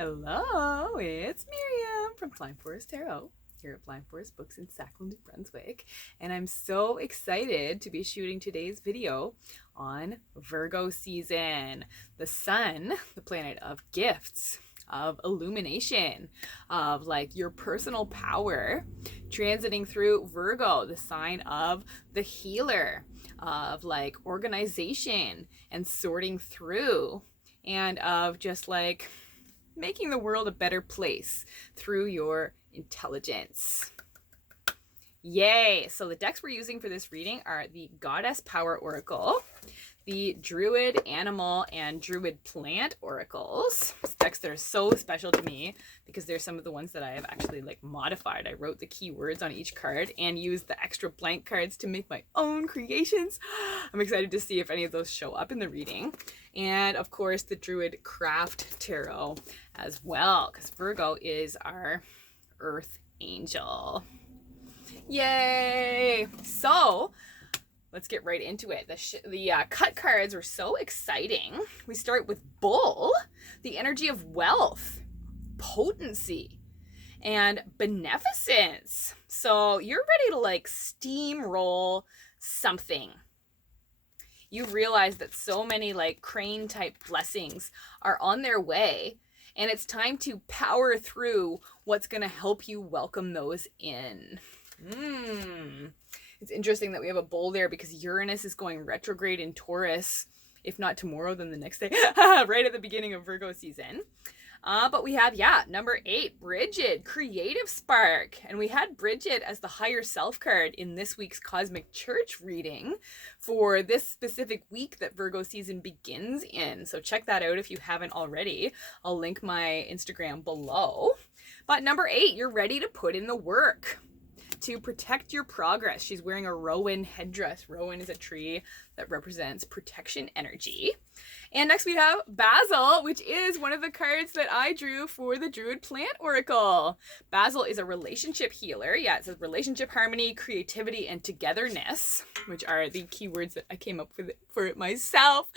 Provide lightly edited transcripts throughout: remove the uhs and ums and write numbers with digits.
Hello, it's Miriam from Flying Forest Tarot here at Flying Forest Books in Sackville, New Brunswick. And I'm so excited to be shooting today's video on Virgo season. The sun, the planet of gifts, of illumination, of like your personal power, transiting through Virgo, the sign of the healer, of like organization and sorting through, and of just like making the world a better place through your intelligence. Yay! So the decks we're using for this reading are the Goddess Power Oracle, the Druid Animal and Druid Plant Oracles. These decks that are so special to me because they're some of the ones that I have actually like modified. I wrote the keywords on each card and used the extra blank cards to make my own creations. I'm excited to see if any of those show up in the reading. And of course the Druid Craft Tarot as well, because Virgo is our Earth Angel. Yay! So let's get right into it. The cut cards were so exciting. We start with Bull, the energy of wealth, potency, and beneficence. So you're ready to like steamroll something. You realize that so many like crane type blessings are on their way, and it's time to power through what's going to help you welcome those in. It's interesting that we have a bull there because Uranus is going retrograde in Taurus, if not tomorrow, then the next day, right at the beginning of Virgo season. But we have, number 8, Bridget, creative spark. And we had Bridget as the higher self card in this week's Cosmic Church reading for this specific week that Virgo season begins in. So check that out if you haven't already. I'll link my Instagram below. But number 8, you're ready to put in the work to protect your progress. She's wearing a rowan headdress. Rowan is a tree that represents protection energy. And next we have Basil, which is one of the cards that I drew for the Druid Plant Oracle. Basil is a relationship healer. Yeah, it says relationship harmony, creativity, and togetherness, which are the keywords that I came up with for it myself.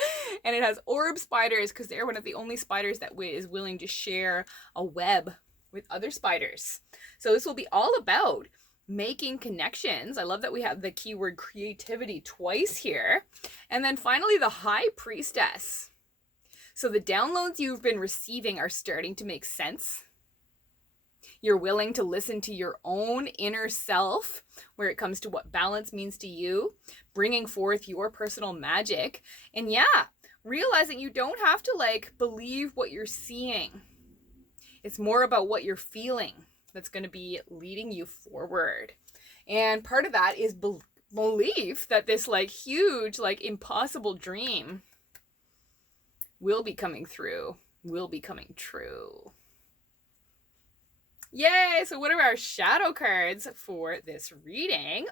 And it has orb spiders because they're one of the only spiders that is willing to share a web with other spiders. So this will be all about making connections. I love that we have the keyword creativity twice here. And then finally, the High Priestess. So the downloads you've been receiving are starting to make sense. You're willing to listen to your own inner self where it comes to what balance means to you, bringing forth your personal magic. And realizing you don't have to like believe what you're seeing. It's more about what you're feeling that's going to be leading you forward. And part of that is belief that this like huge, like impossible dream will be coming through, will be coming true. Yay! So what are our shadow cards for this reading?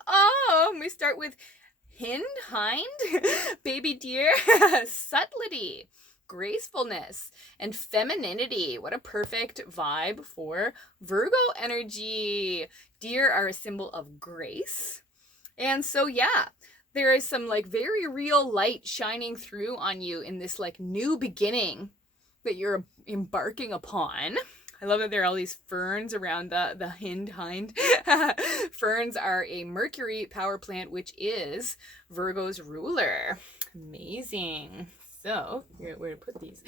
We start with Hind, baby deer, subtlety, gracefulness, and femininity. What a perfect vibe for Virgo energy. Deer are a symbol of grace. And so there is some like very real light shining through on you in this like new beginning that you're embarking upon. I love that there are all these ferns around the hind. Ferns are a Mercury power plant, which is Virgo's ruler. Amazing. So, where to put these?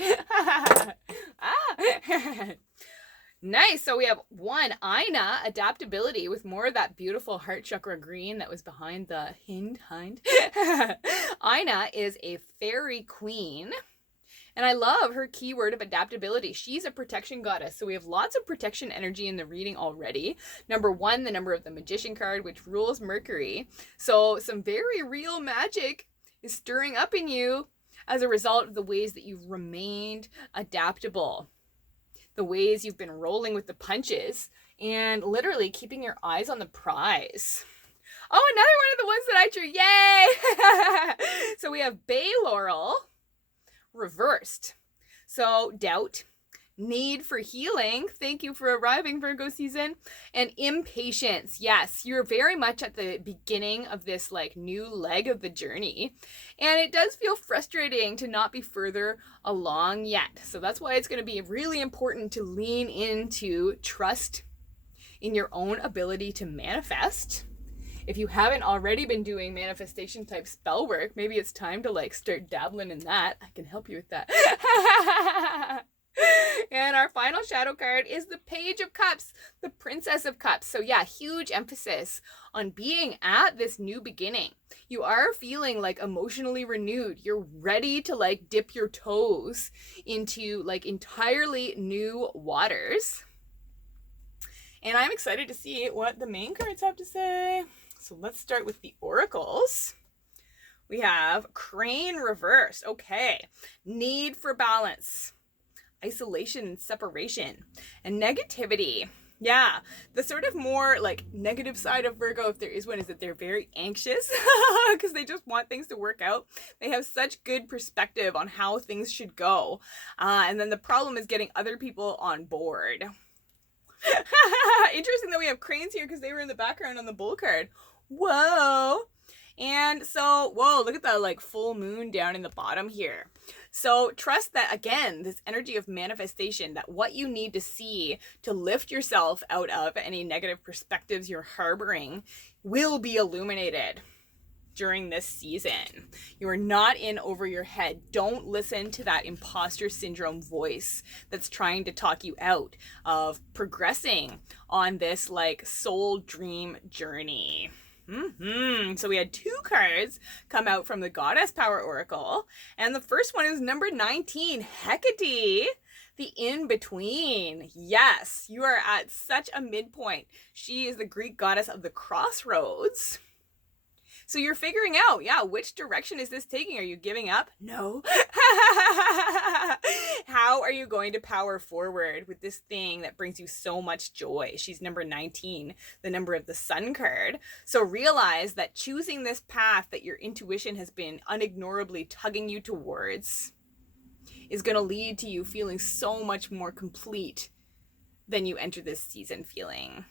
Nice. So we have 1, Aina, adaptability, with more of that beautiful heart chakra green that was behind the hind. Aina is a fairy queen. And I love her keyword of adaptability. She's a protection goddess. So we have lots of protection energy in the reading already. Number 1, the number of the Magician card, which rules Mercury. So some very real magic is stirring up in you as a result of the ways that you've remained adaptable, the ways you've been rolling with the punches, and literally keeping your eyes on the prize. Oh, another one of the ones that I drew. Yay! So we have Bay Laurel reversed. So doubt, need for healing. Thank you for arriving, Virgo season. And impatience. Yes, you're very much at the beginning of this like new leg of the journey. And it does feel frustrating to not be further along yet. So that's why it's going to be really important to lean into trust in your own ability to manifest. If you haven't already been doing manifestation type spell work, maybe it's time to like start dabbling in that. I can help you with that. And our final shadow card is the Page of Cups, the Princess of Cups. So yeah, huge emphasis on being at this new beginning. You are feeling like emotionally renewed. You're ready to like dip your toes into like entirely new waters. And I'm excited to see what the main cards have to say. So let's start with the oracles. We have Crane reversed. Okay. Need for balance, isolation and separation, and negativity. Yeah, the sort of more like negative side of Virgo, if there is one, is that they're very anxious because they just want things to work out. They have such good perspective on how things should go. And then the problem is getting other people on board. Interesting that we have cranes here because they were in the background on the bull card. Whoa. And so, whoa, look at the like full moon down in the bottom here. So trust that, again, this energy of manifestation, that what you need to see to lift yourself out of any negative perspectives you're harboring will be illuminated during this season. You are not in over your head. Don't listen to that imposter syndrome voice that's trying to talk you out of progressing on this like soul dream journey. So we had 2 cards come out from the Goddess Power Oracle. And the first one is number 19, Hecate, the in-between. Yes, you are at such a midpoint. She is the Greek goddess of the crossroads. So you're figuring out, yeah, which direction is this taking? Are you giving up? No. How are you going to power forward with this thing that brings you so much joy? She's number 19, the number of the Sun card. So realize that choosing this path that your intuition has been unignorably tugging you towards is going to lead to you feeling so much more complete than you enter this season feeling.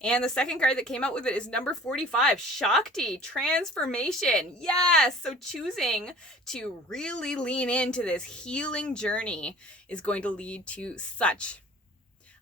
And the second card that came out with it is number 45, Shakti, transformation. Yes, so choosing to really lean into this healing journey is going to lead to such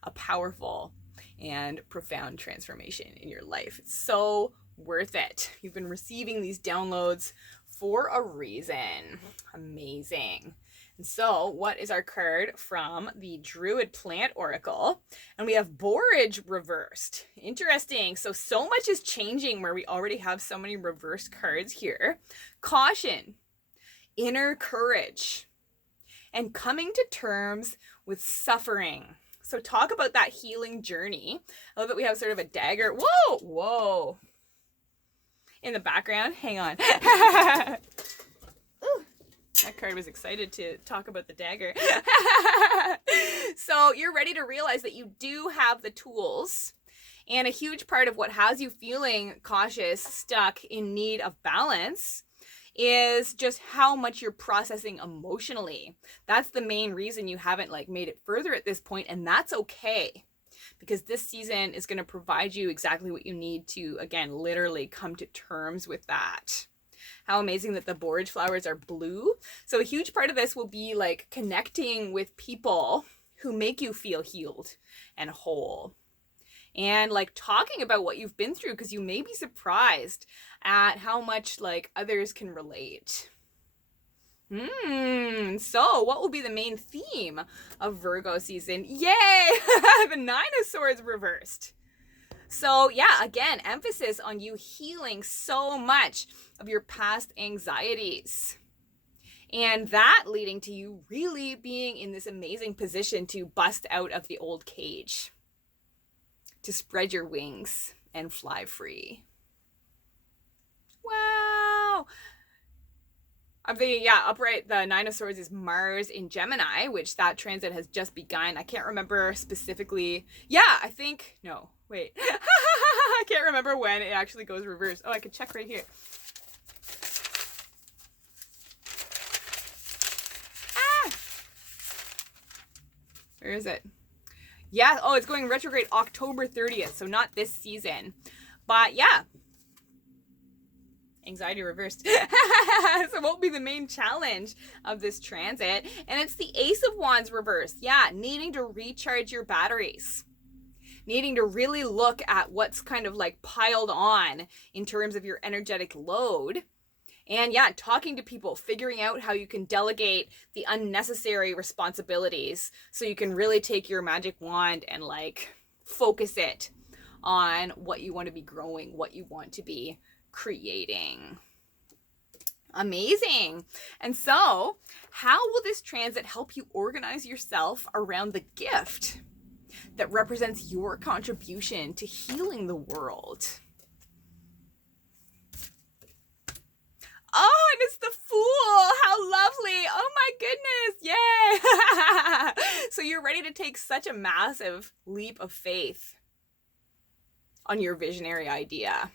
a powerful and profound transformation in your life. It's so worth it. You've been receiving these downloads for a reason. Amazing. And so, what is our card from the Druid Plant Oracle? And we have Borage reversed. Interesting. So much is changing where we already have so many reversed cards here. Caution, inner courage, and coming to terms with suffering. So talk about that healing journey. I love that we have sort of a dagger. Whoa. In the background. Hang on. That card was excited to talk about the dagger. So you're ready to realize that you do have the tools. And a huge part of what has you feeling cautious, stuck, in need of balance is just how much you're processing emotionally. That's the main reason you haven't like made it further at this point, and that's okay. Because this season is going to provide you exactly what you need to, again, literally come to terms with that. How amazing that the borage flowers are blue. So a huge part of this will be like connecting with people who make you feel healed and whole. And like talking about what you've been through, because you may be surprised at how much like others can relate. So what will be the main theme of Virgo season? Yay! The 9 of Swords reversed. So yeah, again, emphasis on you healing so much of your past anxieties. And that leading to you really being in this amazing position to bust out of the old cage. To spread your wings and fly free. Wow! I'm thinking, yeah, upright, the 9 of Swords is Mars in Gemini, which that transit has just begun. I can't remember specifically. Yeah, I think, no, wait. I can't remember when it actually goes reverse. Oh, I could check right here. Where is it? Yeah, oh, it's going retrograde October 30th, so not this season. But yeah, anxiety reversed. So what will be the main challenge of this transit? And it's the Ace of Wands reversed. Yeah, needing to recharge your batteries. Needing to really look at what's kind of like piled on in terms of your energetic load. And yeah, talking to people, figuring out how you can delegate the unnecessary responsibilities so you can really take your magic wand and like focus it on what you want to be growing, what you want to be creating. Amazing. And so, how will this transit help you organize yourself around the gift that represents your contribution to healing the world? Oh, and it's the Fool. How lovely. Oh my goodness. Yay. So you're ready to take such a massive leap of faith on your visionary idea,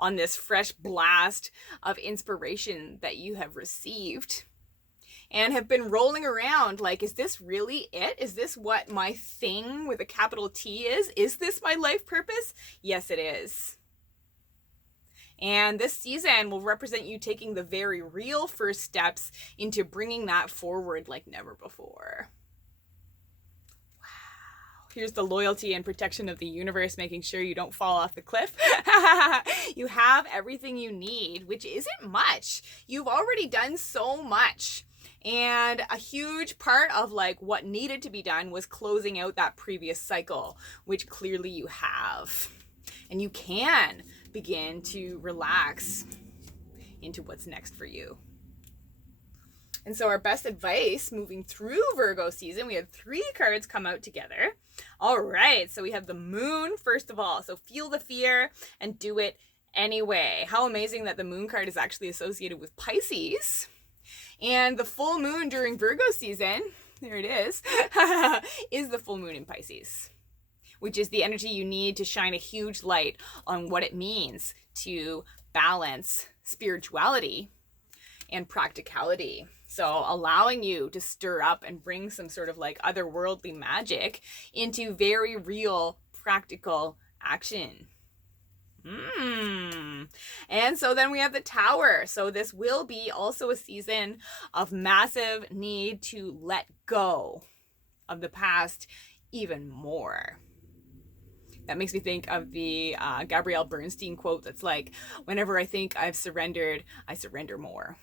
on this fresh blast of inspiration that you have received and have been rolling around like, is this really it? Is this what my thing with a capital T is? Is this my life purpose? Yes, it is. And this season will represent you taking the very real first steps into bringing that forward like never before. Wow. Here's the loyalty and protection of the universe, making sure you don't fall off the cliff. You have everything you need, which isn't much. You've already done so much. And a huge part of like what needed to be done was closing out that previous cycle, which clearly you have. And you can begin to relax into what's next for you. And so our best advice moving through Virgo season, we had 3 cards come out together. All right, so we have the Moon first of all. So feel the fear and do it anyway. How amazing that the Moon card is actually associated with Pisces. And the full moon during Virgo season, there it is the full moon in Pisces, which is the energy you need to shine a huge light on what it means to balance spirituality and practicality. So allowing you to stir up and bring some sort of like otherworldly magic into very real practical action. And so then we have the Tower. So this will be also a season of massive need to let go of the past even more. That makes me think of the Gabrielle Bernstein quote that's like, whenever I think I've surrendered, I surrender more.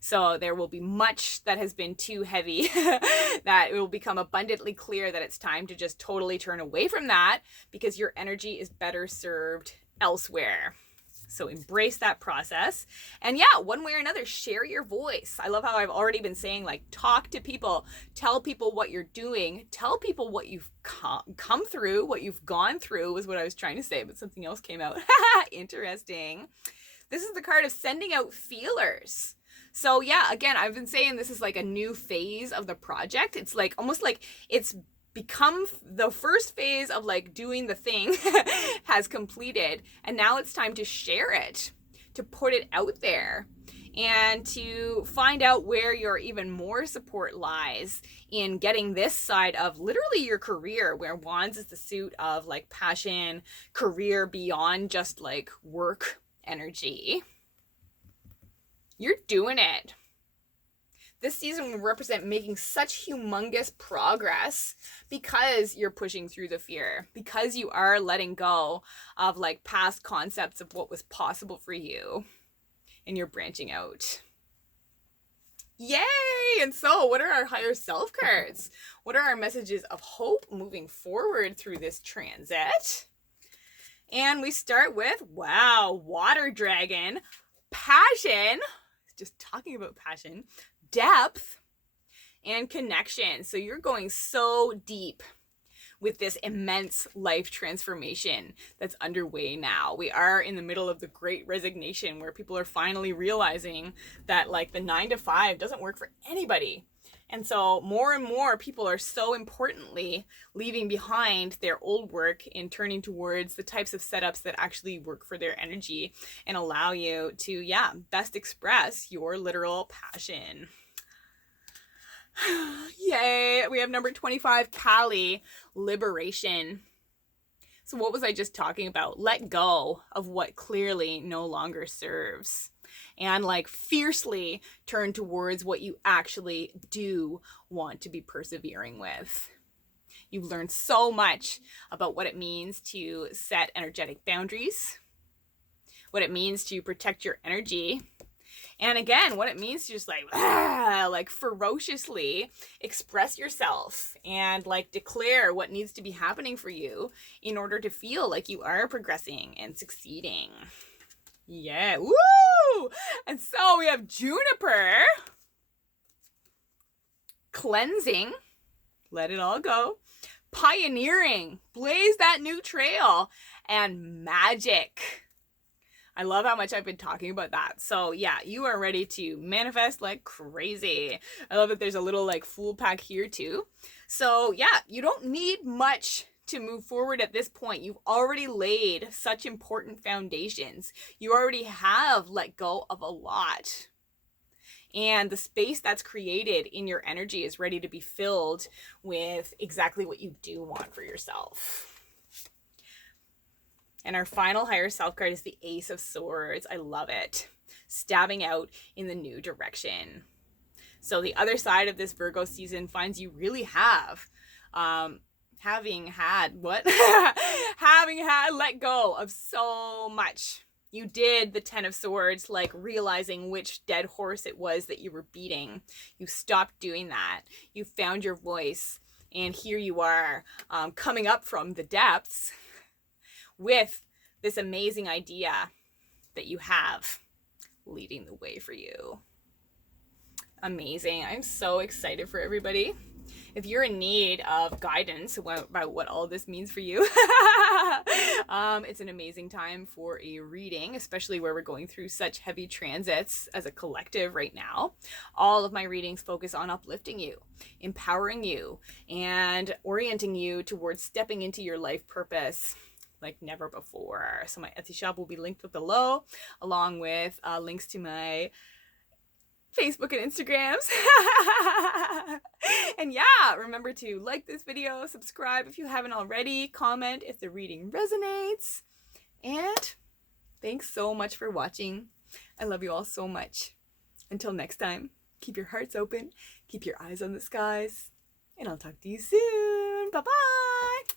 So there will be much that has been too heavy that it will become abundantly clear that it's time to just totally turn away from that because your energy is better served elsewhere. So embrace that process. And yeah, one way or another, share your voice. I love how I've already been saying, like, talk to people, tell people what you're doing, tell people what you've come through, what you've gone through was what I was trying to say, but something else came out. Interesting. This is the card of sending out feelers. So yeah, again, I've been saying this is like a new phase of the project. It's like almost like it's become the first phase of like doing the thing has completed, and now it's time to share it, to put it out there, and to find out where your even more support lies in getting this side of literally your career, where Wands is the suit of like passion, career beyond just like work energy. You're doing it. This season will represent making such humongous progress because you're pushing through the fear, because you are letting go of like past concepts of what was possible for you, and you're branching out. Yay! And so what are our higher self cards? What are our messages of hope moving forward through this transit? And we start with, wow, Water Dragon, passion, just talking about passion, depth, and connection. So you're going so deep with this immense life transformation that's underway now. We are in the middle of the Great Resignation, where people are finally realizing that like the 9-to-5 doesn't work for anybody. And so more and more people are so importantly leaving behind their old work and turning towards the types of setups that actually work for their energy and allow you to, yeah, best express your literal passion. Yay! We have number 25, Kali, liberation. So what was I just talking about? Let go of what clearly no longer serves. And like fiercely turn towards what you actually do want to be persevering with. You've learned so much about what it means to set energetic boundaries, what it means to protect your energy, and again, what it means to just like ferociously express yourself and like declare what needs to be happening for you in order to feel like you are progressing and succeeding. Yeah, woo! And so we have Juniper, cleansing, let it all go, pioneering, blaze that new trail, and magic. I love how much I've been talking about that. So yeah, you are ready to manifest like crazy. I love that there's a little like fool pack here too. So yeah, you don't need much to move forward at this point. You've already laid such important foundations. You already have let go of a lot. And the space that's created in your energy is ready to be filled with exactly what you do want for yourself. And our final higher self card is the Ace of Swords. I love it. Stabbing out in the new direction. So the other side of this Virgo season finds you really have, having had let go of so much. You did the 10 of Swords, like realizing which dead horse it was that you were beating. You stopped doing that. You found your voice. And here you are, coming up from the depths with this amazing idea that you have leading the way for you. Amazing. I'm so excited for everybody. If you're in need of guidance about what all this means for you, it's an amazing time for a reading, especially where we're going through such heavy transits as a collective right now. All of my readings focus on uplifting you, empowering you, and orienting you towards stepping into your life purpose like never before. So my Etsy shop will be linked below, along with links to my Facebook and Instagrams. And yeah, remember to like this video, subscribe if you haven't already, comment if the reading resonates, and thanks so much for watching. I love you all so much. Until next time, keep your hearts open, keep your eyes on the skies, and I'll talk to you soon. Bye-bye.